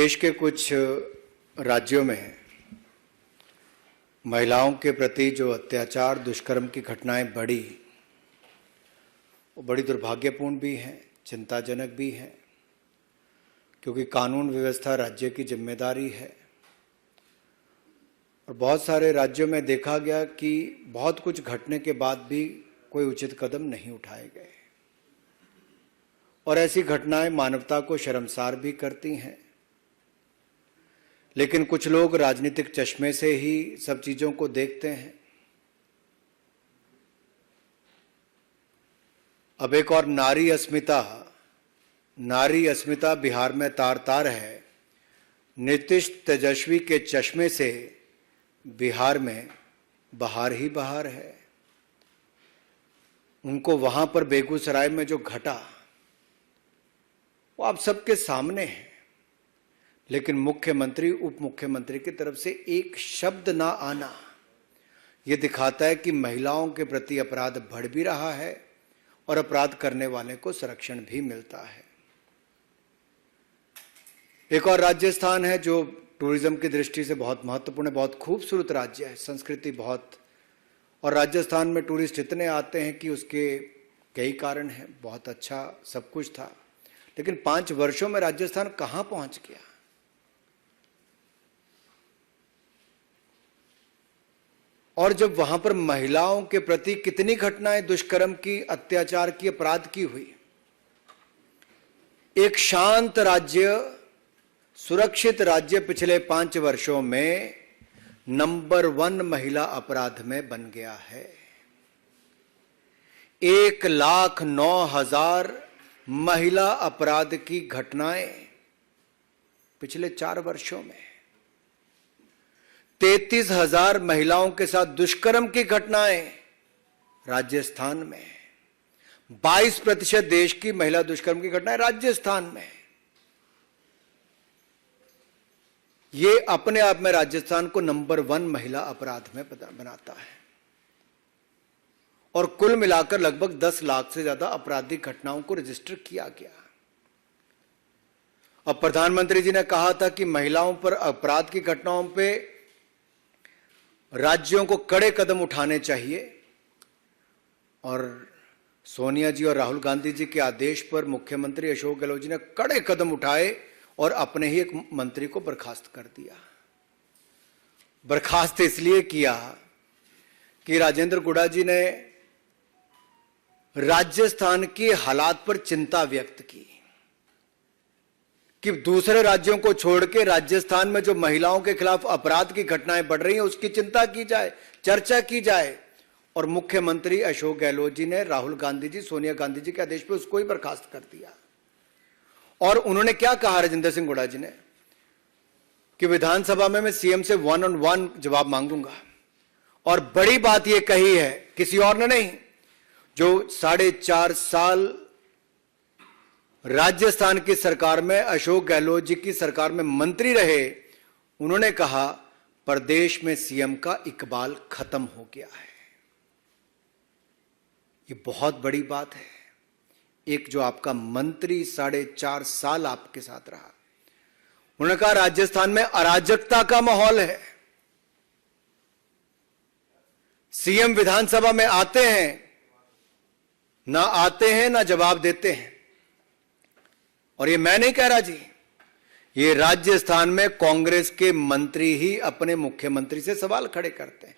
देश के कुछ राज्यों में महिलाओं के प्रति जो अत्याचार दुष्कर्म की घटनाएं बढ़ी, वो बड़ी दुर्भाग्यपूर्ण भी हैं, चिंताजनक भी हैं, क्योंकि कानून व्यवस्था राज्य की जिम्मेदारी है। और बहुत सारे राज्यों में देखा गया कि बहुत कुछ घटने के बाद भी कोई उचित कदम नहीं उठाए गए, और ऐसी घटनाएं मानवता को शर्मसार भी करती हैं। लेकिन कुछ लोग राजनीतिक चश्मे से ही सब चीजों को देखते हैं। अब एक और नारी अस्मिता बिहार में तार तार है। नीतीश तेजस्वी के चश्मे से बिहार में बहार ही बहार है। उनको वहां पर बेगूसराय में जो घटा वो आप सबके सामने है, लेकिन मुख्यमंत्री उप मुख्यमंत्री की तरफ से एक शब्द ना आना यह दिखाता है कि महिलाओं के प्रति अपराध बढ़ भी रहा है और अपराध करने वाले को संरक्षण भी मिलता है। एक और राजस्थान है जो टूरिज्म की दृष्टि से बहुत महत्वपूर्ण है, बहुत खूबसूरत राज्य है, संस्कृति बहुत, और राजस्थान में टूरिस्ट इतने आते हैं कि उसके कई कारण हैं। बहुत अच्छा सब कुछ था, लेकिन 5 वर्षों में राजस्थान कहां पहुंच गया। और जब वहां पर महिलाओं के प्रति कितनी घटनाएं दुष्कर्म की, अत्याचार की, अपराध की हुई। एक शांत राज्य, सुरक्षित राज्य पिछले 5 वर्षों में नंबर 1 महिला अपराध में बन गया है। 1,09,000 महिला अपराध की घटनाएं पिछले 4 वर्षों में। 33,000 महिलाओं के साथ दुष्कर्म की घटनाएं राजस्थान में। 22% देश की महिला दुष्कर्म की घटनाएं राजस्थान में। ये अपने आप में राजस्थान को नंबर 1 महिला अपराध में बनाता है। और कुल मिलाकर लगभग 10 लाख से ज्यादा आपराधिक घटनाओं को रजिस्टर किया गया। अब प्रधानमंत्री जी ने कहा था कि महिलाओं पर अपराध की घटनाओं पे राज्यों को कड़े कदम उठाने चाहिए, और सोनिया जी और राहुल गांधी जी के आदेश पर मुख्यमंत्री अशोक गहलोत जी ने कड़े कदम उठाए और अपने ही एक मंत्री को बर्खास्त कर दिया। बर्खास्त इसलिए किया कि राजेंद्र गुड़ा जी ने राजस्थान के हालात पर चिंता व्यक्त की कि दूसरे राज्यों को छोड़ के राजस्थान में जो महिलाओं के खिलाफ अपराध की घटनाएं बढ़ रही हैं उसकी चिंता की जाए, चर्चा की जाए। और मुख्यमंत्री अशोक गहलोत जी ने राहुल गांधी जी, सोनिया गांधी जी के आदेश पर उसको ही बर्खास्त कर दिया। और उन्होंने क्या कहा राजेंद्र सिंह गुड़ा जी ने कि विधानसभा में मैं सीएम से 1-on-1 जवाब मांगूंगा। और बड़ी बात यह कही है, किसी और ने नहीं, जो 4.5 साल राजस्थान की सरकार में, अशोक गहलोत जी की सरकार में मंत्री रहे, उन्होंने कहा प्रदेश में सीएम का इकबाल खत्म हो गया है। ये बहुत बड़ी बात है। एक जो आपका मंत्री 4.5 साल आपके साथ रहा, उन्होंने कहा राजस्थान में अराजकता का माहौल है। सीएम विधानसभा में आते हैं, ना जवाब देते हैं। और ये मैं नहीं कह रहा जी, ये राजस्थान में कांग्रेस के मंत्री ही अपने मुख्यमंत्री से सवाल खड़े करते हैं।